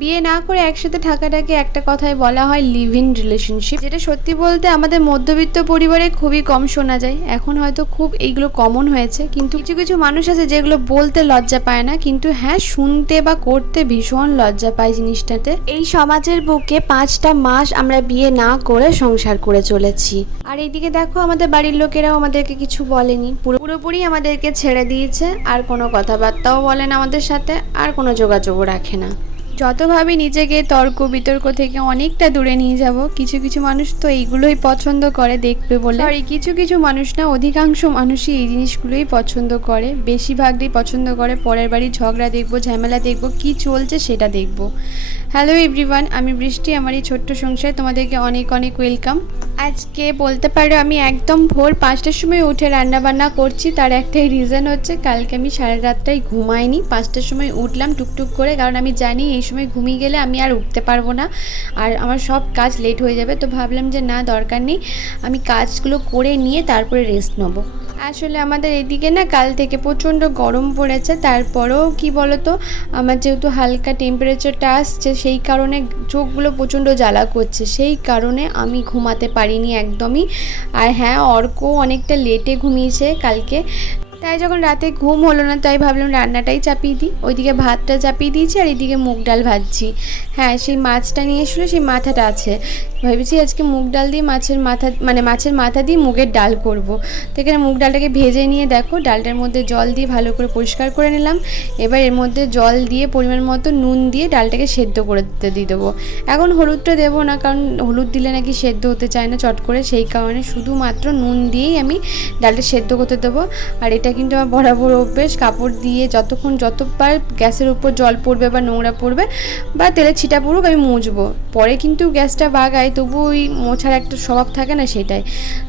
বিয়ে না করে একসাথে থাকাটাকে একটা কথায় বলা হয় লিভ ইন রিলেশনশিপ যেটা সত্যি বলতে আমাদের মধ্যবিত্ত পরিবারে খুবই কম শোনা যায়। এখন হয়তো খুব এইগুলো কমন হয়েছে, কিন্তু কিছু কিছু মানুষ আছে যেগুলো বলতে লজ্জা পায় না, কিন্তু হ্যাঁ শুনতে বা করতে ভীষণ লজ্জা পায় জিনিসটাতে। এই সমাজের বুকে পাঁচটা মাস আমরা বিয়ে না করে সংসার করে চলেছি। আর এইদিকে দেখো, আমাদের বাড়ির লোকেরাও আমাদেরকে কিছু বলেনি। পুরোপুরি আমাদেরকে ছেড়ে দিয়েছে, আর কোনো কথাবার্তাও বলে না আমাদের সাথে, আর কোনো যোগাযোগও রাখে না। যত ভাবি নিজেকে তর্ক, বিতর্ক থেকে অনেকটা দূরে নিয়ে যাব, কিছু কিছু মানুষ তো এইগুলোই পছন্দ করে দেখবে বলে। সরি কিছু কিছু মানুষ না, অধিকাংশ মানুষই এই জিনিসগুলোই পছন্দ করে। বেশিরভাগটাই পছন্দ করে পরের বাড়ি ঝগড়া দেখব, ঝামেলা দেখব, কি চলছে সেটা দেখব। হ্যালো এভরিওয়ান আমি বৃষ্টি, আমার এই ছোট্ট সংসারে তোমাদেরকে অনেক অনেক ওয়েলকাম আজকে বলতে পারো আমি একদম ভোর পাঁচটার সময় উঠে রান্নাবান্না করছি, তার একটাই রিজন হচ্ছে, কালকে আমি সারা রাতটাই ঘুমাইনি। পাঁচটার সময় উঠলাম টুকটুক করে, কারণ আমি জানি এই সময় ঘুমিয়ে গেলে আমি আর উঠতে পারব না। আর আমার সব কাজ লেট হয়ে যাবে, তো ভাবলাম যে না, দরকার নেই। আমি কাজগুলো করে নিয়ে তারপরে রেস্ট নেব। আসলে আমাদের এদিকে না, কাল থেকে প্রচণ্ড গরম পড়েছে। তারপরেও কি বলতো, আমার যেহেতু হালকা টেম্পারেচারটা আসছে, সেই কারণে চোখগুলো প্রচণ্ড জ্বালা করছে। সেই কারণে আমি ঘুমাতে পারিনি একদমই। আর হ্যাঁ অর্ক অনেকটা লেটে ঘুমিয়েছে কালকে। তাই যখন রাতে ঘুম হলো না, তাই ভাবলাম রান্নাটাই চাপিয়ে দিই। ওইদিকে ভাতটা চাপিয়ে দিয়েছি আর এদিকে মুগ ডাল ভাজছি। হ্যাঁ সেই মাছটা নিয়ে এসেছিল সেই মাথাটা আছে। ভেবেছি আজকে মুগ ডাল দিয়ে মাছের মাথা মানে মাছের মাথা দিয়ে মুগের ডাল করব। তো এখানে মুগ ডালটাকে ভেজে নিয়ে দেখো, ডালটার মধ্যে জল দিয়ে ভালো করে পরিষ্কার করে নিলাম। এবার এর মধ্যে জল দিয়ে পরিমাণ মতো নুন দিয়ে ডালটাকে সেদ্ধ করে দিতে, দিয়ে দেবো। এখন হলুদটা দেবো না, কারণ হলুদ দিলে নাকি সেদ্ধ হতে চায় না চট করে। সেই কারণে শুধুমাত্র নুন দিয়েই আমি ডালটা সেদ্ধ করতে দেবো। আর এটা কিন্তু আমার বরাবর অভ্যেস, কাপড় দিয়ে যতক্ষণ, যতবার গ্যাসের উপর জল পড়বে বা নোংরা পড়বে বা তেলের ছিটা পড়ুক আমি মুছবো। পরে কিন্তু গ্যাসটা বাগায়, তবু ওই মোছার একটা স্বভাব থাকে না সেটাই।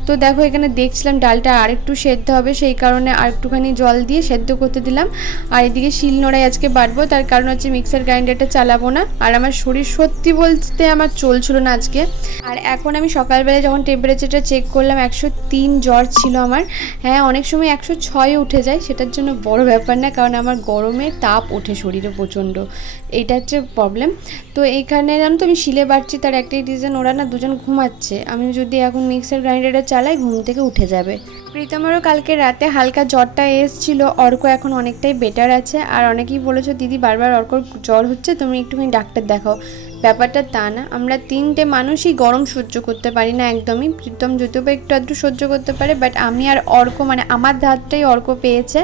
তো দেখো এখানে দেখছিলাম ডালটা আরেকটু সেদ্ধ হবে, সেই কারণে আরেকটুখানি জল দিয়ে সেদ্ধ করতে দিলাম। আর এদিকে শিল নোড়াই আজকে বাটবো, তার কারণ হচ্ছে মিক্সার গ্রাইন্ডারটা চালাবো না। আর আমার শরীর সত্যি বলতে আমার চলছিল না আজকে। আর এখন আমি সকালবেলা যখন টেম্পারেচারটা চেক করলাম, একশো তিন জ্বর ছিল আমার। হ্যাঁ অনেক সময় একশো উঠে যায়, সেটার জন্য বড় ব্যাপার না, কারণ আমার গরমে তাপ ওঠে শরীরে প্রচণ্ড। এইটা হচ্ছে প্রবলেম তো এইখানে জানো তো, আমি শিলে বাড়ছি, তার একটাই রিজন ওরা না দুজন ঘুমাচ্ছে। আমি যদি এখন মিক্সার গ্রাইন্ডারটা চালাই, ঘুম থেকে উঠে যাবে। প্রীতমারও কালকে রাতে হালকা জ্বরটা এসছিল, অর্ক এখন অনেকটাই বেটার আছে। আর অনেকেই বলেছ, দিদি, বারবার অর্কর জ্বর হচ্ছে, তুমি একটুখানি ডাক্তার দেখাও। ব্যাপারটা তা না। আমরা তিনটে মানুষই গরম সহ্য করতে পারি না একদমই। প্রীতম যদিও বা একটু আধটু সহ্য করতে পারে বাট আমি আর অর্ক মানে আমার ধারটাই অর্ক পেয়েছে,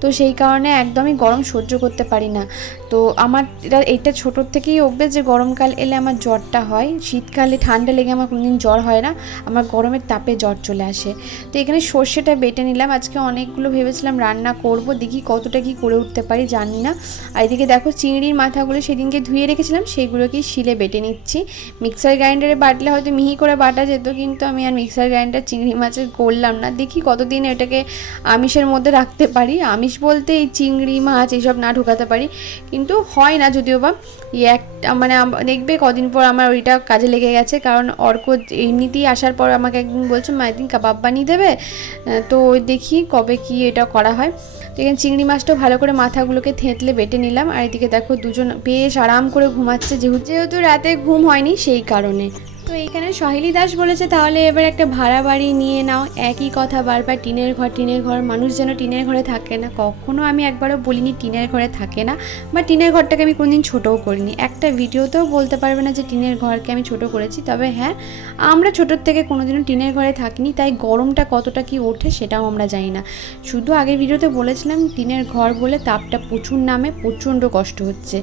তো সেই কারণে একদমই গরম সহ্য করতে পারি না। তো আমার এটা এটা ছোটোর থেকেই অভ্যেস যে গরমকাল এলে আমার জ্বরটা হয়। শীতকালে ঠান্ডা লেগে আমার কোনোদিন জ্বর হয় না, আমার গরমের তাপে জ্বর চলে আসে। তো এখানে সর্ষেটা বেটে নিলাম, আজকে অনেকগুলো ভেবেছিলাম রান্না করব, দেখি কতটা কি করে উঠতে পারি, জানি না। আর এদিকে দেখো চিংড়ির মাথাগুলো সেদিনকে ধুয়ে রেখেছিলাম সেইগুলোকেই শিলে বেটে নিচ্ছি। মিক্সার গ্রাইন্ডারে বাটলে হয়তো মিহি করে বাটা যেত, কিন্তু আমি আর মিক্সার গ্রাইন্ডার চিংড়ি মাছের করলাম না। দেখি কতদিন এটাকে আমিষের মধ্যে রাখতে পারি। আমিষ বলতে এই চিংড়ি মাছ এইসব না ঢোকাতে পারি, কিন্তু হয় না যদিও বা। একটা মানে দেখবে কদিন পর আমার ওইটা কাজে লেগে গেছে, কারণ অর্ক এমনিতেই আসার পর আমাকে একদিন বলছে, মা, একদিন কাবাব বানিয়ে দেবে? তো ওই দেখি কবে কি এটা করা হয়। এখানে চিংড়ি মাছটাও ভালো করে মাথাগুলোকে থেঁতলে বেটে নিলাম, আর এদিকে দেখো দুজন বেশ আরাম করে ঘুমাচ্ছে, যেহেতু যেহেতু রাতে ঘুম হয়নি সেই কারণে। তো এইখানে সহেলি দাস বলেছে, তাহলে এবার একটা ভাড়া বাড়ি নিয়ে নাও। একই কথা বারবার, টিনের ঘর টিনের ঘর, মানুষ যেন টিনের ঘরে থাকে না। কখনো আমি একবারও বলিনি টিনের ঘরে থাকে না, বা টিনের ঘরটাকে আমি কোনোদিন ছোটও করিনি। একটা ভিডিওতেও বলতে পারবে না যে টিনের ঘরকে আমি ছোট করেছি, তবে হ্যাঁ আমরা ছোটোর থেকে কোনোদিনও টিনের ঘরে থাকিনি, তাই গরমটা কতটা কি ওঠে সেটাও আমরা জানি না। শুধু আগের ভিডিওতে বলেছিলাম, টিনের ঘর বলে তাপটা প্রচুর নামে, প্রচণ্ড কষ্ট হচ্ছে।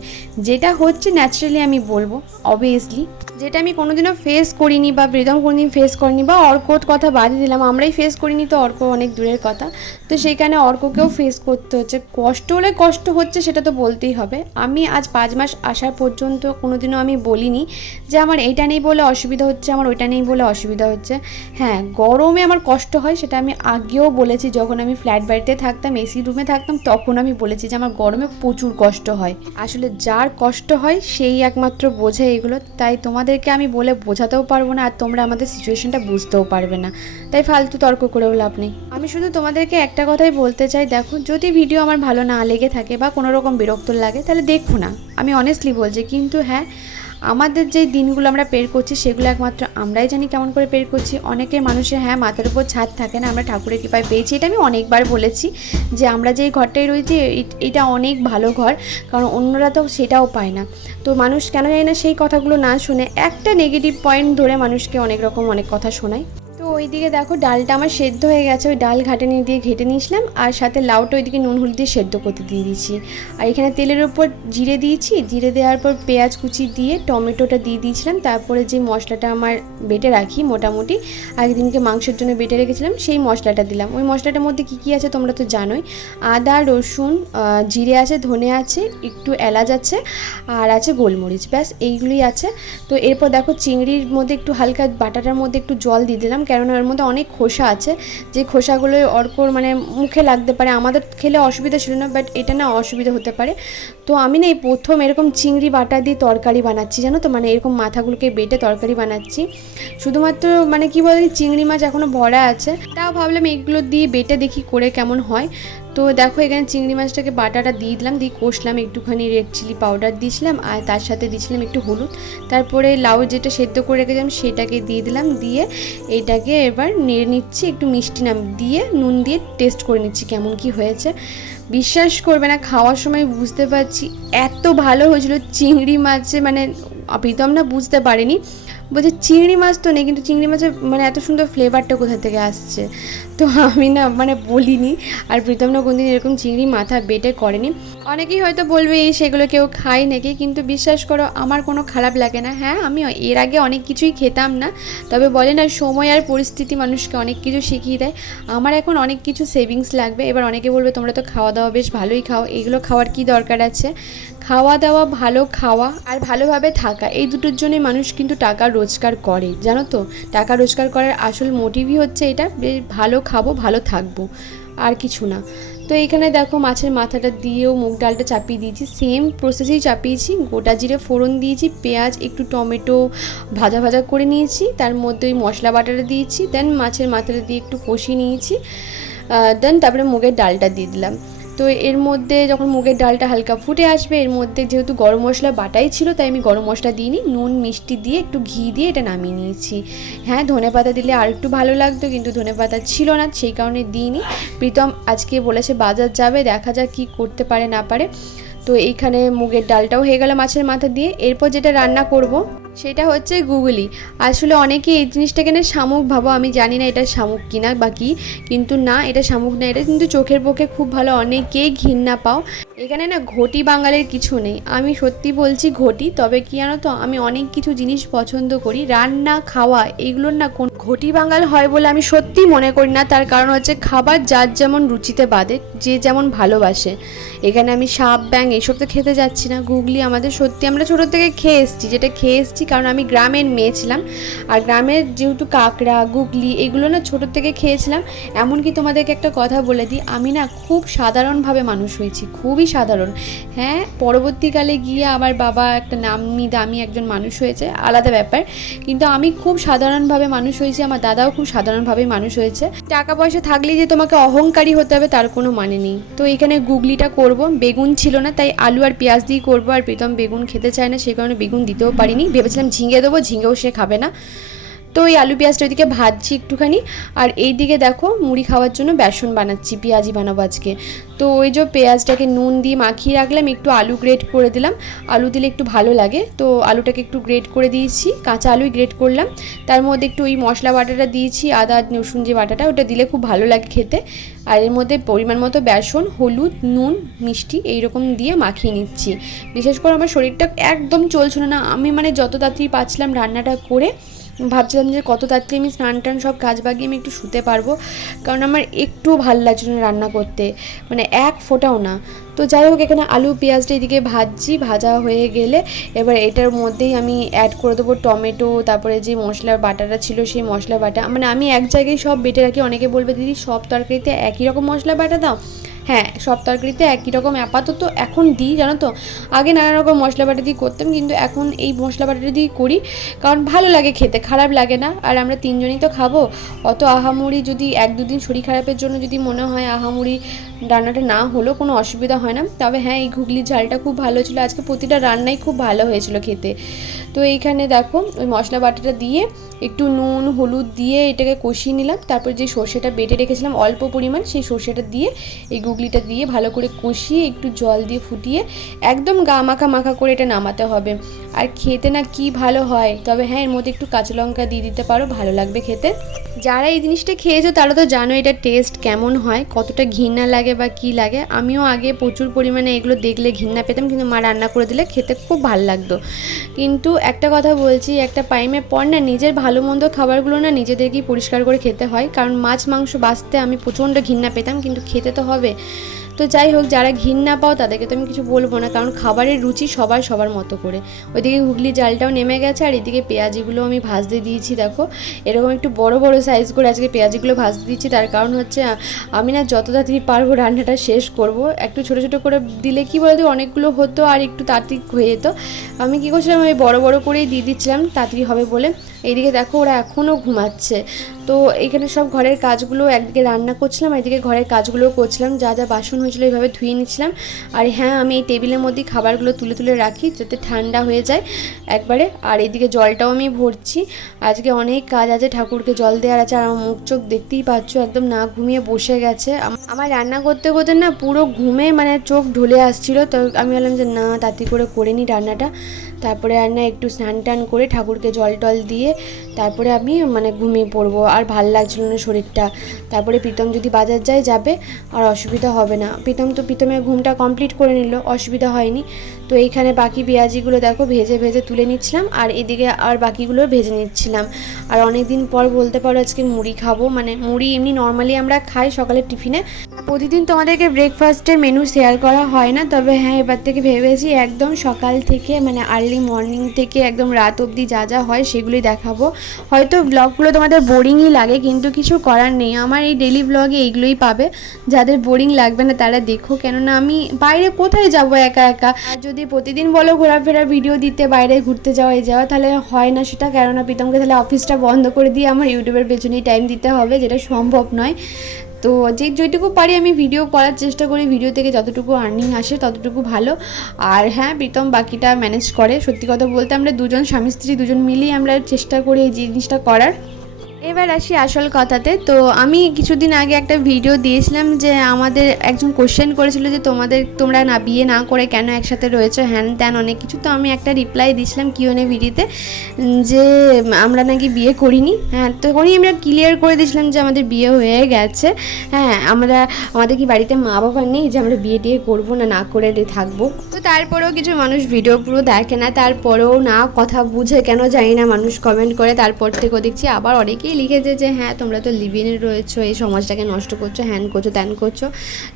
যেটা হচ্ছে ন্যাচারালি আমি বলব অবভিয়াসলি যেটা আমি কোনোদিনও ফেস করিনি বা প্রীতম কোনোদিন ফেস করিনি বা অর্কর কথা বাদই দিলাম। আমরাই ফেস করিনি তো অর্ক অনেক দূরের কথা। তো সেইখানে অর্ককেও ফেস করতে হচ্ছে। কষ্ট হলে কষ্ট হচ্ছে সেটা তো বলতেই হবে। আমি আজ পাঁচ মাস আসার পর্যন্ত কোনোদিনও আমি বলিনি যে আমার এইটা নেই বলে অসুবিধা হচ্ছে, আমার ওইটা নেই বলে অসুবিধা হচ্ছে। হ্যাঁ গরমে আমার কষ্ট হয় সেটা আমি আগেও বলেছি। যখন আমি ফ্ল্যাট বাড়িতে থাকতাম এসি রুমে থাকতাম, তখন আমি বলেছি যে আমার গরমে প্রচুর কষ্ট হয়। আসলে যার কষ্ট হয়, সেই একমাত্র বোঝে এগুলো। তাই তোমাদেরকে আমি বলে বোঝাতে বোঝাতেও পারব না আর তোমরা আমাদের সিচুয়েশনটা বুঝতেও পারবে না। তাই ফালতু তর্ক করেও লাভ নেই। আমি শুধু তোমাদেরকে একটা কথাই বলতে চাই, দেখো, যদি ভিডিও আমার ভালো না লেগে থাকে বা কোনো রকম বিরক্ত লাগে, তাহলে দেখো না। আমি অনেস্টলি বলছি, কিন্তু হ্যাঁ আমাদের যে দিনগুলো আমরা পের করছি, সেগুলো একমাত্র আমরাই জানি কেমন করে পের করছি। অনেকের মানুষের হ্যাঁ মাথার উপর ছাদ থাকে না, আমরা ঠাকুরের কৃপায় পেয়েছি। এটা আমি অনেকবার বলেছি যে আমরা যেই ঘরটাই রয়েছি এটা অনেক ভালো ঘর, কারণ অন্যরা তো সেটাও পায় না। তো মানুষ কেন জানি না সেই কথাগুলো না শুনে একটা নেগেটিভ পয়েন্ট ধরে মানুষকে অনেক রকম অনেক কথা শোনায়। ওইদিকে দেখো ডালটা আমার সেদ্ধ হয়ে গেছে, ওই ডাল ঘাটানি দিয়ে ঘেটে নিয়েছিলাম, আর সাথে লাউটা ওইদিকে নুন, হলুদ দিয়ে সেদ্ধ করতে দিয়ে দিয়েছি। আর এখানে তেলের ওপর জিরে দিয়েছি, জিরে দেওয়ার পর পেঁয়াজ কুচি দিয়ে টমেটোটা দিয়ে দিয়েছিলাম, তারপরে যে মশলাটা আমার বেটে রাখি মোটামুটি আগের দিনকে মাংসের জন্য বেটে রেখেছিলাম, সেই মশলাটা দিলাম। ওই মশলাটার মধ্যে কী কী আছে তোমরা তো জানোই, আদা, রসুন জিরে আছে, ধনে আছে, একটু এলাচ আছে, আর আছে গোলমরিচ, ব্যাস এইগুলোই আছে। তো এরপর দেখো চিংড়ির মধ্যে একটু হালকা বাটাটার মধ্যে একটু জল দিয়ে দিলাম কেননা ওর মধ্যে অনেক খোসা আছে। যে খোসাগুলো অর্কর মানে মুখে লাগতে পারে, আমাদের খেলে অসুবিধা ছিল না বাট এটা না অসুবিধা হতে পারে। তো আমি না এই প্রথম এরকম চিংড়ি বাটা দিয়ে তরকারি বানাচ্ছি, জানো তো? মানে এরকম মাথাগুলোকে বেটে তরকারি বানাচ্ছি। শুধুমাত্র মানে কি বলে, চিংড়ি মাছ এখনও ভরা আছে। তাও ভাবলাম এইগুলো দিয়ে বেটে দেখি করে কেমন হয়। তো দেখো, এখানে চিংড়ি মাছটাকে বাটাটা দিয়ে দিলাম, দিয়ে কষলাম, একটুখানি রেড চিলি পাউডার দিয়েছিলাম, আর তার সাথে দিয়েছিলাম একটু হলুদ। তারপরে লাউ যেটা সেদ্ধ করে রেখেছিলাম, সেটাকে দিয়ে দিলাম, দিয়ে এটাকে এবার নেড়ে নিচ্ছি, একটু মিষ্টি নাম দিয়ে নুন দিয়ে টেস্ট করে নিচ্ছি কেমন কি হয়েছে। বিশ্বাস করবে না, খাওয়ার সময় বুঝতে পারছি, এত ভালো হয়েছিল চিংড়ি মাছে মানে প্রীতম না বুঝতে পারেনি। বলছে, চিংড়ি মাছ তো নেই, কিন্তু চিংড়ি মাছের মানে এত সুন্দর ফ্লেভারটা কোথা থেকে আসছে? তো আমি না মানে বলিনি। আর প্রীতম না কোনদিন এরকম চিংড়ি মাথা বেটে করেনি। অনেকেই হয়তো বলবে, এই সেগুলো কেউ খায় নাকি? কিন্তু বিশ্বাস করো, আমার কোনো খারাপ লাগে না। হ্যাঁ আমি এর আগে অনেক কিছুই খেতাম না। তবে বলে না, সময় আর পরিস্থিতি মানুষকে অনেক কিছু শিখিয়ে দেয়। আমার এখন অনেক কিছু সেভিংস লাগবে। এবার অনেকে বলবে, তোমরা তো খাওয়া দাওয়া বেশ ভালোই খাও। এগুলো খাওয়ার কি দরকার আছে? খাওয়া দাওয়া ভালো খাওয়া আর ভালোভাবে থাকা, এই দুটোর জন্যই মানুষ কিন্তু টাকা রোজগার করে। জানো তো, টাকা রোজগার করার আসল মোটিভই হচ্ছে এটা ভালো খাব, ভালো থাকব। আর কিছু না। তো এখানে দেখো মাছের মাথাটা দিয়েও মুগ ডালটা চাপিয়ে দিয়েছি। সেম প্রসেসেই চাপিয়েছি। গোটা জিরে ফোড়ন দিয়েছি, পেঁয়াজ, একটু টমেটো ভাজা ভাজা করে নিয়েছি। তার মধ্যে ওই মশলা বাটাটা দিয়েছি। দেন মাছের মাথাটা দিয়ে একটু কষিয়ে নিয়েছি। দেন তারপরে মুগের ডালটা দিয়ে দিলাম। তো এর মধ্যে যখন মুগের ডালটা হালকা ফুটে আসবে, এর মধ্যে যেহেতু গরম মশলা বাটাই ছিল, তাই আমি গরম মশলা দিইনি, নুন, মিষ্টি দিয়ে একটু ঘি দিয়ে এটা নামিয়ে নিয়েছি। হ্যাঁ ধনে পাতা দিলে আর একটু ভালো লাগতো, কিন্তু ধনে পাতা ছিল না, সেই কারণে দিইনি। প্রীতম আজকে বলেছে বাজার যাবে, দেখা যাক কী করতে পারে, না পারে। তো এইখানে মুগের ডালটাও হয়ে গেল মাছের মাথা দিয়ে। এরপর যেটা রান্না করব, সেটা হচ্ছে গুগলি। আসলে অনেকে এই জিনিসটাকে না শামুক ভাবো, আমি জানি না এটা শামুক কিনা বা কিন্তু না, এটা শামুক না, এটা কিন্তু চোখের পক্ষে খুব ভালো। অনেকেই ঘৃণা পাও। এখানে না ঘটি বাঙালির কিছু নেই। আমি সত্যি বলছি ঘটি, তবে কি জানো তো, আমি অনেক কিছু জিনিস পছন্দ করি। রান্না, খাওয়া, এগুলোর না কোন ঘটি বাঙাল হয় বলে আমি সত্যি মনে করি না। তার কারণ হচ্ছে খাবার যার যেমন রুচিতে বাদে, যে যেমন ভালোবাসে। এখানে আমি সাপ ব্যাং এইসব তো খেতে যাচ্ছি না। গুগলি আমাদের সত্যি, আমরা ছোটো থেকে খেয়ে এসেছি, যেটা খেয়ে এসেছি, কারণ আমি গ্রামের মেয়ে ছিলাম। আর গ্রামের যেহেতু কাঁকড়া, গুগলি, এগুলো না ছোটো থেকে খেয়েছিলাম, এমনকি তোমাদেরকে একটা কথা বলে দিই, আমি না খুব সাধারণভাবে মানুষ হয়েছি। খুবই সাধারণ। হ্যাঁ পরবর্তীকালে গিয়ে আমার বাবা একটা নামি দামি একজন মানুষ হয়েছে, আলাদা ব্যাপার। কিন্তু আমি খুব সাধারণভাবে মানুষ হয়েছি, আমার দাদাও খুব সাধারণভাবে মানুষ হয়েছে। টাকা পয়সা থাকলেই যে তোমাকে অহংকারী হতে হবে তার কোনো মানে নেই। তো এখানে গুগলিটা করব, বেগুন ছিল না, তাই আলু আর পেঁয়াজ দিয়ে করব, আর প্রীতম বেগুন খেতে চায় না সেই কারণে বেগুন দিতেও পারিনি। ভেবেছিলাম ঝিঙে দেবো, ঝিঙেও সে খাবে না। তো ওই আলু পেঁয়াজটা ওইদিকে ভাজছি একটুখানি। আর এই দিকে দেখো মুড়ি খাওয়ার জন্য বেসন বানাচ্ছি, পেঁয়াজি বানাবো আজকে। তো ওই যে পেঁয়াজটাকে নুন দিয়ে মাখিয়ে রাখলাম, একটু আলু গ্রেট করে দিলাম। আলু দিলে একটু ভালো লাগে। তো আলুটাকে একটু গ্রেট করে দিয়েছি, কাঁচা আলুই গ্রেট করলাম। তার মধ্যে একটু ওই মশলা বাটাটা দিয়েছি, আদা, রসুন যে বাটাটা, ওটা দিলে খুব ভালো লাগে খেতে। আর এর মধ্যে পরিমাণ মতো বেসন, হলুদ, নুন, মিষ্টি এইরকম দিয়ে মাখিয়ে নিচ্ছি। বিশেষ করে আমার শরীরটা একদম চলছিল না আমি মানে যত তাড়াতাড়ি পাচ্ছিলাম রান্নাটা করে ভাবছিলাম যে কত তাড়াতাড়ি আমি স্নান টান সব কাজ বাগিয়ে আমি একটু শুতে পারব। কারণ আমার একটু ভালো লাগছিল না রান্না করতে। মানে এক ফোঁটাও না। তো যাই হোক, এখানে আলু, পেঁয়াজটা এদিকে ভাজছি। ভাজা হয়ে গেলে এবার এটার মধ্যেই আমি অ্যাড করে দেবো টমেটো, তারপরে যে মশলার বাটাটা ছিল সেই মশলা বাটা। মানে আমি এক জায়গায় সব বেটে রাখি। অনেকে বলবে, দিদি, সব তরকারিতে একই রকম মশলা বাটা দাও? হ্যাঁ সব তরকারিতে একই রকম আপাতত এখন দিই, জানো তো? আগে নানা রকম মশলা বাটা দিয়ে করতাম, কিন্তু এখন এই মশলা বাটাটা দিয়েই করি, কারণ ভালো লাগে খেতে, খারাপ লাগে না। আর আমরা তিনজনই তো খাব, অত আহামুড়ি যদি এক দুদিন শরীর খারাপের জন্য যদি মনে হয় আহামুড়ি রান্নাটা না হলেও কোনো অসুবিধা হয় না। তবে হ্যাঁ এই ঘুগলির ঝালটা খুব ভালো ছিল। আজকে প্রতিটা রান্নাই খুব ভালো হয়েছিল খেতে। তো এইখানে দেখো, ওই মশলা বাটাটা দিয়ে একটু নুন, হলুদ দিয়ে এটাকে কষিয়ে নিলাম। তারপর যে সর্ষেটা বেটে রেখেছিলাম অল্প পরিমাণ, সেই সর্ষেটা দিয়ে, এই গুগলিটা দিয়ে ভালো করে কষিয়ে একটু জল দিয়ে ফুটিয়ে একদম গা মাখা মাখা করে এটা নামাতে হবে। আর খেতে না কি ভালো হয়? তবে হ্যাঁ এর মধ্যে একটু কাঁচা লঙ্কা দিয়ে দিতে পারো, ভালো লাগবে খেতে। যারা এই জিনিসটা খেয়েছো, তারা তো জানো এটা টেস্ট কেমন হয়, কতটা ঘৃণা লাগে বা কি লাগে। আমিও আগে প্রচুর পরিমাণে এগুলো দেখলে ঘৃণা পেতাম, কিন্তু মা রান্না করে দিলে খেতে খুব ভালো লাগতো। কিন্তু একটা কথা বলছি, একটা টাইমের পর না নিজের ভালো মন্দ খাবারগুলো না নিজেদেরকেই পরিষ্কার করে খেতে হয়। কারণ মাছ, মাংস বাঁচতে আমি প্রচণ্ড ঘৃণা পেতাম, কিন্তু খেতে তো হবে। তো যাই হোক, যারা ঘৃণা পাও তাদেরকে তো আমি কিছু বলব না, কারণ খাবারের রুচি সবার সবার মতো করে। ওইদিকে হুগলি জালটাও নেমে গেছে, আর এদিকে পেঁয়াজিগুলো আমি ভাজতে দিয়েছি, দেখো। এরকম একটু বড় বড় সাইজ করে আজকে পেঁয়াজিগুলো ভাজতে দিচ্ছি তার কারণ হচ্ছে, আমি না যত তাড়াতাড়ি পারব রান্নাটা শেষ করব, একটু ছোটো ছোটো করে দিলে কি বলতো, অনেকগুলো হতো আর একটু তাড়াতাড়ি হয়ে যেত। আমি কী করছিলাম, ওই বড় বড় করেই দিয়ে দিচ্ছিলাম, তাড়াতাড়ি হবে বলে। এইদিকে দেখো, ওরা এখনও ঘুমাচ্ছে। তো এখানে সব ঘরের কাজগুলো একদিকে রান্না করছিলাম, আর এদিকে ঘরের কাজগুলোও করছিলাম। যা যা বাসন হয়েছিল এইভাবে ধুয়ে নিচ্ছিলাম। আর হ্যাঁ আমি এই টেবিলের মধ্যেই খাবারগুলো তুলে তুলে রাখি যাতে ঠান্ডা হয়ে যায় একবারে। আর এদিকে জলটাও আমি ভরছি। আজকে অনেক কাজ আছে, ঠাকুরকে জল দেওয়ার আছে। আর আমার মুখ চোখ দেখতেই পাচ্ছ, একদম না ঘুমিয়ে বসে গেছে। আমার রান্না করতে করতে না পুরো ঘুমে মানে চোখ ঢুলে আসছিল। তো আমি বললাম যে না, তাড়াতাড়ি করে করে নিই রান্নাটা। তারপরে আর না একটু স্নান টান করে ঠাকুরকে জল টল দিয়ে তারপরে আমি মানে ঘুমিয়ে পড়ব। আর ভালো লাগছিল না শরীরটা। তারপরে প্রীতম যদি বাজার যায় যাবে, আর অসুবিধা হবে না। প্রীতম তো, প্রীতমের ঘুমটা কমপ্লিট করে নিল, অসুবিধা হয়নি। তো এইখানে বাকি পেঁয়াজিগুলো দেখো ভেজে ভেজে তুলে নিচ্ছিলাম, আর এদিকে আর বাকিগুলো ভেজে নিচ্ছিলাম। আর অনেক দিন পর বলতে পারো আজকে মুড়ি খাব মানে মুড়ি এমনি নর্মালি আমরা খাই সকালের টিফিনে প্রতিদিন তোমাদেরকে ব্রেকফাস্টের মেনু শেয়ার করা হয় না, তবে হ্যাঁ এবার থেকে ভেবেছি একদম সকাল থেকে মানে আর্লি মর্নিং থেকে একদম রাত অবধি যা যা হয় সেগুলোই দেখাবো। হয়তো ব্লগগুলো তোমাদের বোরিংই লাগে, কিন্তু কিছু করার নেই। আমার এই ডেলি ব্লগে এইগুলোই পাবে। যাদের বোরিং লাগবে না তারা দেখো, কেননা আমি বাইরে কোথায় যাব একা একা? আর যদি প্রতিদিন বলো ঘোরাফেরার ভিডিও দিতে, বাইরে ঘুরতে যাওয়া যাওয়া, তাহলে হয় না সেটা। কেননা প্রীতমকে তাহলে অফিসটা বন্ধ করে দিয়ে আমার ইউটিউবের পেছনেই টাইম দিতে হবে, যেটা সম্ভব নয়। তো যে যেটুকু পারি আমি ভিডিও করার চেষ্টা করি ভিডিও থেকে যতটুকু আর্নিং আসে ততটুকু ভালো। আর হ্যাঁ প্রীতম বাকিটা ম্যানেজ করে। সত্যি কথা বলতে আমরা দুজন স্বামী স্ত্রী দুজন মিলেই আমরা চেষ্টা করি এই জিনিসটা করার। এবার আসি আসল কথাতে। তো আমি কিছুদিন আগে একটা ভিডিও দিয়েছিলাম যে আমাদের একজন কোশ্চেন করেছিল যে তোমাদের তোমরা না বিয়ে না করে কেন একসাথে রয়েছে? হ্যান ত্যান অনেক কিছু। তো আমি একটা রিপ্লাই দিয়েছিলাম কিউএনএ ভিডিওতে যে আমরা নাকি বিয়ে করিনি। হ্যাঁ তখনই আমরা ক্লিয়ার করে দিয়েছিলাম যে আমাদের বিয়ে হয়ে গেছে। হ্যাঁ আমরা, আমাদের কি বাড়িতে মা বাবা নেই যে আমরা বিয়ে টিয়ে করব না না করে থাকব? তো তারপরেও কিছু মানুষ ভিডিও পুরো দেখে না, তারপরেও না কথা বুঝে কেন জানি না মানুষ কমেন্ট করে, তারপর থেকেও দেখছি আবার অনেকেই লিখেছে যে হ্যাঁ তোমরা তো লিভিনে রয়েছো, এই সমাজটাকে নষ্ট করছ, হ্যান করছ, ত্যান করছ।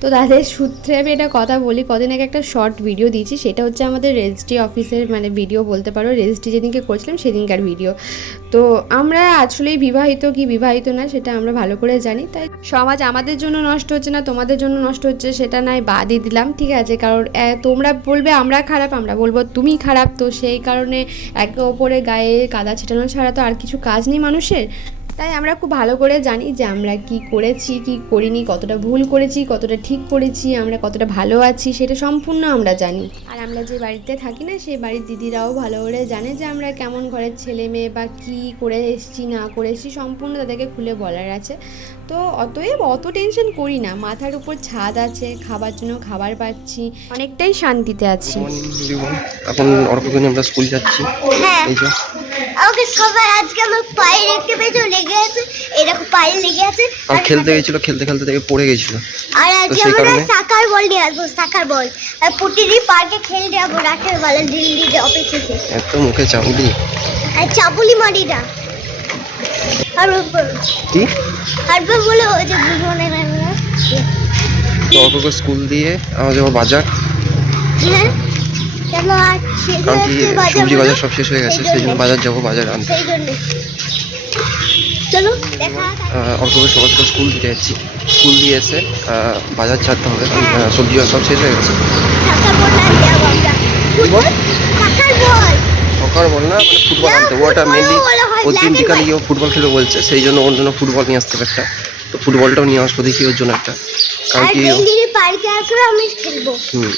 তো তাদের সূত্রে আমি এটা কথা বলি, কদিন আগে একটা শর্ট ভিডিও দিয়েছি, সেটা হচ্ছে আমাদের রেজিস্ট্রি অফিসের মানে ভিডিও বলতে পারো, রেজিস্ট্রি যেদিনকে করছিলাম সেদিনকার ভিডিও। তো আমরা আসলেই বিবাহিত কি বিবাহিত না, সেটা আমরা ভালো করে জানি, তাই সমাজ আমাদের জন্য নষ্ট হচ্ছে না, তোমাদের জন্য নষ্ট হচ্ছে, সেটা নয় বাদই দিলাম, ঠিক আছে? কারণ তোমরা বলবে আমরা খারাপ, আমরা বলব তুমি খারাপ, তো সেই কারণে একে ওপরে গায়ে কাদা ছেটানো ছাড়া তো আর কিছু কাজ নেই মানুষের। তাই আমরা খুব ভালো করে জানি যে আমরা কি করেছি, কি করিনি, কতটা ভুল করেছি, কতটা ঠিক করেছি, আমরা কতটা ভালো আছি সেটা সম্পূর্ণ আমরা জানি। আর আমরা যে বাড়িতে থাকি না, সেই বাড়ির দিদিরাও ভালো করে জানে যে আমরা কেমন ঘরের ছেলে মেয়ে বা কি করে এসেছি, না করে এসেছি, সম্পূর্ণ তাদেরকে খুলে বলার আছে। তো অতএব অত টেনশন করি না। মাথার উপর ছাদ আছে খাবার জন্য খাবার পাচ্ছি অনেকটাই শান্তিতে আছি। এখন অর্ককে নিয়ে আমরা স্কুল যাচ্ছি। হ্যাঁ। এই যে। আমাকে সবাই আজকে আমার পায়ে দেখতে পেয়েছ লেগে আছে। এরকম পায়ে লেগে আছে। আর খেলতে গেছিল খেলতে খেলতে থেকে পড়ে গেছিল। আর আজকে সেই আমরা কারণে? সাকার বল নিয়ে আসব সাকার বল আর প্রতিদিন পার্কে খেলতে যাব রাতের বেলা দিল্লিতে অফিস এত মুখে চাউলি আর চাপুলি মারি না কি? বলে ওই যে স্কুল দিয়ে আমার যাব বাজার। হ্যাঁ? কারণ কি সবজি বাজার সব শেষ হয়ে গেছে সেই জন্য বাজার যাব বাজার আনতে অর্ককে সকাল সকাল স্কুল দিতে যাচ্ছি। স্কুল দিয়ে এসে বাজার ছাড়তে হবে সবজি সব শেষ হয়ে গেছে। সাকার বল না মানে ফুটবল আনতে। ওটা মেনলি ওর দিন বিকালে গিয়ে ফুটবল খেলবে বলছে সেই জন্য ওর জন্য ফুটবল নিয়ে আসতে হবে একটা। তো ফুটবলটাও নিয়ে আসব দেখি ওর জন্য একটা। কারণ কি হুম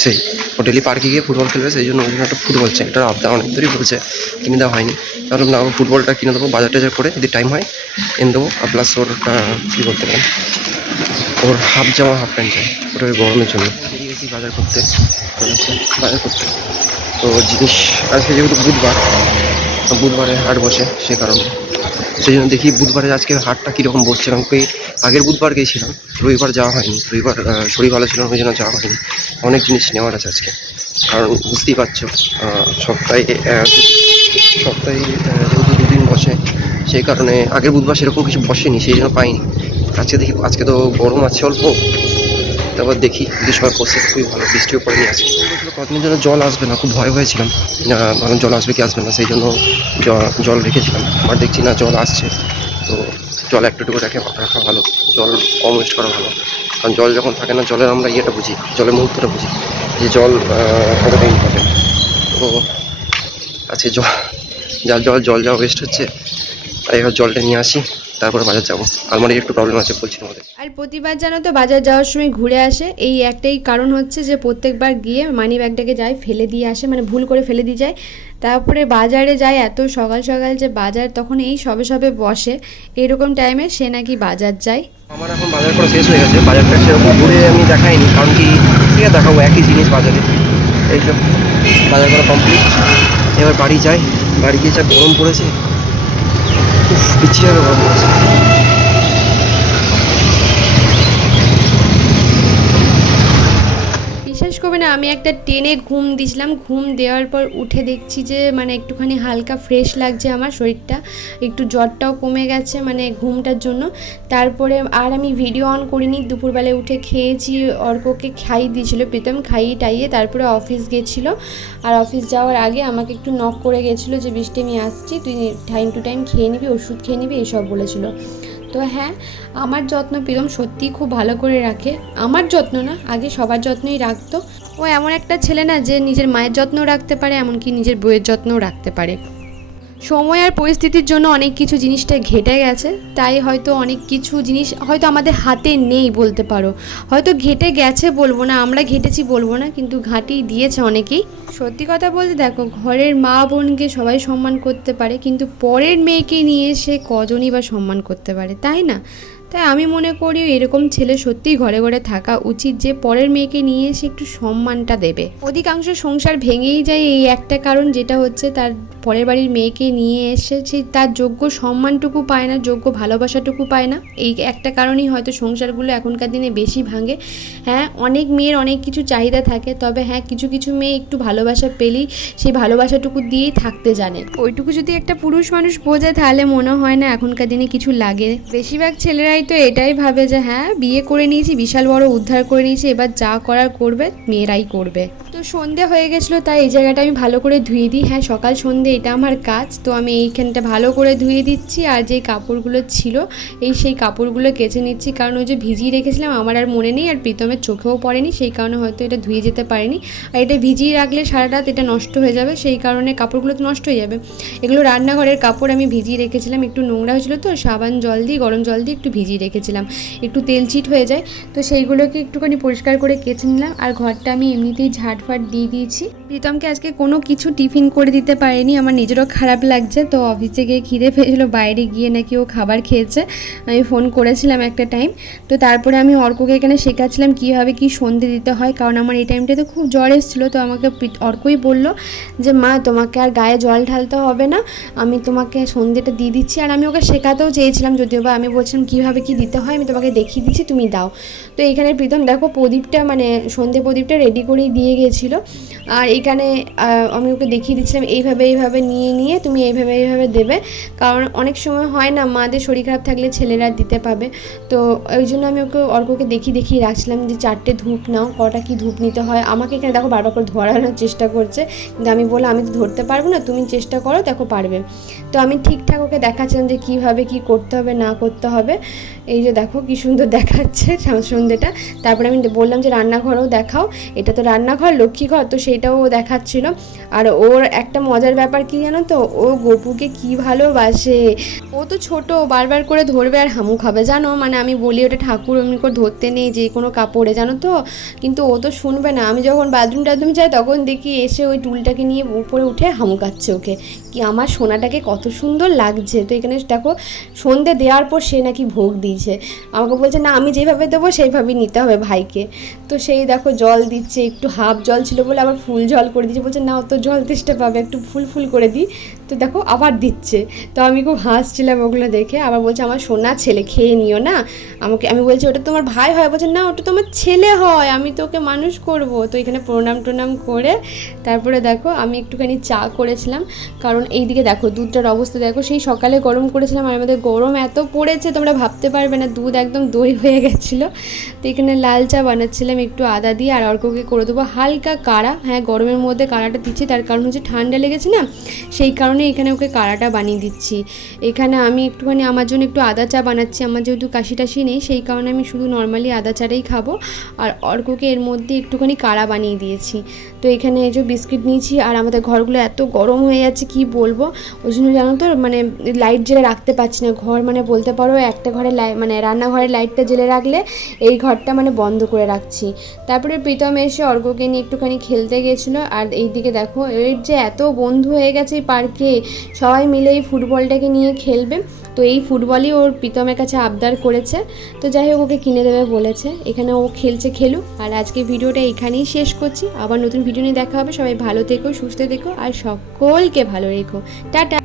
সেই। ও ডেলি পার্কে গিয়ে ফুটবল খেলবে সেই জন্য ওর জন্য একটা ফুটবল চাই এটা আবদা অনেক দূরই বলছে কিনে দেওয়া হয়নি। তাহলে না ও ফুটবলটা কিনে দেবো বাজার টাজার করে যদি টাইম হয় এনে দেবো আর প্লাস ওর কী বলতে পারেন ওর হাফ জামা হাফ প্যান্ট চাই ওটা ওই গরমের জন্য। বাজার করতে। বাজার করতে। তো জিনিস আজকে যেহেতু বুধবার বুধবারে হাট বসে সে কারণে। সেই জন্য দেখি বুধবারে আজকে হাটটা কীরকম বসছে, কারণ কি আগের বুধবার গিয়েছিলাম রবিবার যাওয়া হয়নি, রবিবার শরীর ভালো ছিল, ওই জন্য যাওয়া হয়নি। অনেক জিনিস নেওয়ার আছে আজকে, কারণ বুঝতেই পারছ সপ্তাহে সপ্তাহে যেহেতু দুদিন বসে, সেই কারণে আগের বুধবার সেরকম কিছু বসেনি, সেই জন্য পাইনি। আজকে দেখি, আজকে তো গরম আছে অল্প তারপর দেখি সময় বসে খুবই ভালো, বৃষ্টিও পড়েনি আজকে। বলছিল কতদিন জন্য জল আসবে না, খুব ভয় হয়েছিলাম। না ভালো জল আসবে কি আসবে না, সেই জন্য জল রেখেছিলাম। আর দেখছি না জল আসছে। তো জল একটু একটু করে রেখে রাখা ভালো, জল কম ওয়েস্ট করা ভালো। কারণ জল যখন থাকে না, জলের আমরা ইয়েটা বুঝি, জলের মুহূর্তটা বুঝি যে জল কতটা ইম্পর্টেন্ট তো আছে জল যার জল জল যা ওয়েস্ট হচ্ছে, তাই এবার জলটা নিয়ে আসি। তারপরে বাজার যাব। আলমারির একটু প্রবলেম আছে বলছিলাম ওদের আর প্রতিবার জানো তো বাজার যাওয়ার সময় ঘুরে আসে। এই একটাই কারণ হচ্ছে যে প্রত্যেকবার গিয়ে মানি ব্যাগটাকে যায় ফেলে দিয়ে আসে মানে ভুল করে ফেলে দিয়ে যায়। তারপরে বাজারে যায় এত সকাল সকাল যে বাজার তখন এই সবে সবে বসে। এরকম টাইমে সে নাকি বাজার যায়। আমার এখন বাজার করা শেষ হয়ে গেছে। বাজারটা সেরকম ঘুরে আমি দেখাইনি কারণ কি ঠিক আছে দেখাবো একই জিনিস বাজারে। এইসব বাজার করা কমপ্লিট এবার বাড়ি যাই। বাড়ি গিয়ে যা গরম পড়েছে Уф, пятеро работает. আমি একটা টেনে ঘুম দিয়েছিলাম। ঘুম দেওয়ার পর উঠে দেখছি যে মানে একটুখানি হালকা ফ্রেশ লাগছে আমার শরীরটা। একটু জ্বরটাও কমে গেছে মানে ঘুমটার জন্য। তারপরে আর আমি ভিডিও অন করিনি। দুপুরবেলায় উঠে খেয়েছি, অর্ককে খাইয়ে দিয়েছিল প্রীতম, খাইয়ে টাইয়ে তারপরে অফিস গেছিল। আর অফিস যাওয়ার আগে আমাকে একটু নক করে গেছিল যে, বৃষ্টি, আমি আসছি, তুই টাইম টু টাইম খেয়ে নিবি, ওষুধ খেয়ে নিবি, এসব বলেছিলো। তো হ্যাঁ আমার যত্ন প্রীতম সত্যিই খুব ভালো করে রাখে। আমার যত্ন না, আগে সবার যত্নই রাখতো। ও এমন একটা ছেলে না যে নিজের মায়ের যত্নও রাখতে পারে, এমনকি নিজের বইয়ের যত্নও রাখতে পারে। সময় আর পরিস্থিতির জন্য অনেক কিছু জিনিসটা ঘেটে গেছে, তাই হয়তো অনেক কিছু জিনিস হয়তো আমাদের হাতে নেই বলতে পারো। হয়তো ঘেটে গেছে বলব না, আমরা ঘেটেছি বলব না, কিন্তু ঘাঁটি দিয়েছে অনেকেই। সত্যি কথা বলতে দেখো, ঘরের মা বোনকে সবাই সম্মান করতে পারে, কিন্তু পরের মেয়েকে নিয়ে সে কজনই বা সম্মান করতে পারে, তাই না? তাই আমি মনে করি এরকম ছেলে সত্যিই ঘরে ঘরে থাকা উচিত যে পরের মেয়েকে নিয়ে এসে একটু সম্মানটা দেবে। অধিকাংশ সংসার ভেঙেই যায় এই একটা কারণ যেটা হচ্ছে তার পরের বাড়ির মেয়েকে নিয়ে এসে সে তার যোগ্য সম্মানটুকু পায় না, যোগ্য ভালোবাসাটুকু পায় না। এই একটা কারণেই হয়তো সংসারগুলো এখনকার দিনে বেশি ভাঙে। হ্যাঁ অনেক মেয়ের অনেক কিছু চাহিদা থাকে, তবে হ্যাঁ কিছু কিছু মেয়ে একটু ভালোবাসা পেলেই সেই ভালোবাসাটুকু দিয়েই থাকতে জানে। ওইটুকু যদি একটা পুরুষ মানুষ বোঝে তাহলে মনে হয় না এখনকার দিনে কিছু লাগে। বেশিরভাগ ছেলেরাই তো এটাই ভাবে যে হ্যাঁ বিয়ে করে নিয়েছি, বিশাল বড় উদ্ধার করে নিয়েছি, এবার যা করার করবে, মেয়েরাই করবে। তো সন্ধে হয়ে গেছিল, তাই এই জায়গাটা আমি ভালো করে ধুয়ে দিই। হ্যাঁ সকাল সন্ধে এটা আমার কাজ, তো আমি এইখানটা ভালো করে ধুয়ে দিচ্ছি। আর যে কাপড়গুলো ছিল, এই সেই কাপড়গুলো কেচে নিচ্ছি। কারণ ওই যে ভিজিয়ে রেখেছিলাম, আমার আর মনে নেই, আর প্রীতমের চোখেও পড়েনি, সেই কারণে হয়তো এটা ধুয়ে যেতে পারিনি। আর এটা ভিজিয়ে রাখলে সারা রাত এটা নষ্ট হয়ে যাবে, সেই কারণে কাপড়গুলো তো নষ্ট হয়ে যাবে। এগুলো রান্নাঘরের কাপড় আমি ভিজিয়ে রেখেছিলাম, একটু নোংরা হয়েছিল তো, সাবান জল দিয়ে, গরম জল দিয়ে একটু ভিজিয়ে রেখেছিলাম। একটু তেল চিট হয়ে যায়, তো সেইগুলোকে একটুখানি পরিষ্কার করে কেচে নিলাম। আর ঘরটা আমি এমনিতেই ঝাটফাট দিয়ে দিয়েছি। প্রীতমকে আজকে কোনো কিছু টিফিন করে দিতে পারিনি, আমার নিজেরও খারাপ লাগছে, তো অফিসে গিয়ে খিদে পেয়েছিলো, বাইরে গিয়ে নাকি ও খাবার খেয়েছে, আমি ফোন করেছিলাম একটা টাইম, তো তারপরে আমি অর্ককে এখানে শেখাচ্ছিলাম কীভাবে কী সন্ধে দিতে হয়, কারণ আমার এই টাইমটাতে খুব জ্বর এসেছিল, তো আমাকে অর্কই বলল যে, মা, তোমাকে আর গায়ে জল ঢালতে হবে না, আমি তোমাকে সন্ধেটা দিয়ে দিচ্ছি, আর আমি ওকে শেখাতেও চেয়েছিলাম, যদিও বা আমি বলছিলাম কীভাবে কী দিতে হয়, আমি তোমাকে দেখিয়ে দিচ্ছি, তুমি দাও। তো এখানে প্রীতম, দেখো প্রদীপটা মানে সন্ধে প্রদীপটা রেডি করেই দিয়ে গেছে। রেখেছিল আর এখানে আমি ওকে দেখিয়ে দিচ্ছিলাম, এইভাবে এইভাবে নিয়ে নিয়ে তুমি এইভাবে এইভাবে দেবে। কারণ অনেক সময় হয় না, মাদের শরীর খারাপ থাকলে ছেলেরা দিতে পাবে। তো ওই জন্য আমি ওকে, অর্ককে দেখিয়ে দেখিয়ে রাখছিলাম যে, চারটে ধূপ নাও, কটা কি ধূপ নিতে হয়? আমাকে এখানে দেখো বারবার করে ধরানোর চেষ্টা করছে। কিন্তু আমি বললাম, আমি তো ধরতে পারব না, তুমি চেষ্টা করো, দেখো পারবে। তো আমি ঠিকঠাক ওকে দেখাচ্ছিলাম যে, কীভাবে, কি করতে হবে, না করতে হবে? এই যে দেখো কি সুন্দর দেখাচ্ছে সন্ধ্যেটা। তারপরে আমি বললাম যে, রান্নাঘরও দেখাও। এটা তো রান্নাঘর লক্ষ্মীঘর তো সেটাও ও দেখাচ্ছিল। আর ওর একটা মজার ব্যাপার কি জানো তো? ও গপুকে কি ভালোবাসে? ও তো ছোট বারবার করে ধরবে আর হামু খাবে, জানো? মানে আমি বলি ওটা ঠাকুর এমনি করে ধরতে নেই, যে কোনো কাপড়ে, জানো তো? কিন্তু ও তো শুনবে না। আমি যখন বাথরুম টাথরুম যাই, তখন দেখি এসে ওই টুলটাকে নিয়ে উপরে উঠে হামু খাচ্ছে ওকে। কি আমার সোনাটাকে কত সুন্দর লাগছে। তো এখানে দেখো, সন্ধে দেওয়ার পর সে নাকি ভোগ দিয়েছে। আমাকে বলছে, না, আমি যেভাবে দেবো, সেইভাবেই নিতে হবে ভাইকে। তো সেই দেখো জল দিচ্ছে, একটু হাফ জল ছিল বলে আবার ফুল জল করে দিচ্ছে বলছে না অত জল তেষ্টা পাবে, একটু ফুল ফুল করে দিই। তো দেখো আবার দিচ্ছে। তো আমি খুব হাসছিলাম ওগুলো দেখে। আবার বলছে, আমার সোনা ছেলে, খেয়ে নিও না। আমাকে, আমি বলছি, ওটা তোমার ভাই হয়? বলছে, না, ওটা তোমার ছেলে হয়, আমি তোকে মানুষ করব। তো এখানে প্রণাম টোনাম করে তারপরে দেখো আমি একটুখানি চা করেছিলাম। কারণ এইদিকে দেখো, দুধটার অবস্থা দেখো, সেই সকালে গরম করেছিলাম আর আমাদের গরম এত পড়েছে, তোমরা ভাবতে পারবে না, দুধ একদম দই হয়ে গেছিল। তো এখানে লাল চা বানাচ্ছিলাম একটু আদা দিয়ে, আর অর্ককে করে দেবো হালকা কাড়া। হ্যাঁ গরমের মধ্যে কাড়াটা দিচ্ছি, তার কারণ হচ্ছে ঠান্ডা লেগেছে না, সেই কারণে এখানে ওকে কাড়াটা বানিয়ে দিচ্ছি। এখানে আমি একটুখানি আমার জন্য একটু আদা চা বানাচ্ছি, আমার যেহেতু কাশি টাশি নেই, সেই কারণে আমি শুধু নর্মালি আদা চাটাই খাব। আর অর্ককে এর মধ্যে একটুখানি কাড়া বানিয়ে দিয়েছি। তো এখানে এই যে বিস্কিট নিয়েছি, আর আমাদের ঘরগুলো এত গরম হয়ে যাচ্ছে, কি বলব? ওই জন্য জানো তো মানে লাইট জেলে রাখতে পারছি না। ঘর মানে বলতে পারো, একটা ঘরে লাই মানে রান্নাঘরের লাইটটা জেলে রাখলে এই ঘরটা মানে বন্ধ করে রাখছি। তারপরে প্রীতম এসে অর্ককে নিয়ে একটুখানি খেলতে গেছিল। আর এইদিকে দেখো এর যে এত বন্ধু হয়ে গেছে এই পার্কে, সবাই মিলে এই ফুটবলটাকে নিয়ে খেলবে। তো এই ফুটবলই ওর প্রীতমের কাছে আবদার করেছে। তো যাই হোক, ওকে কিনে দেবে বলেছে। এখানে ও খেলছে, খেলুক। আর আজকে ভিডিওটা এখানেই শেষ করছি। আবার নতুন ভিডিও নিয়ে দেখা হবে। সবাই ভালো থেকো, সুস্থ থেকো। আর সকলকে ভালো রেখো টাটা।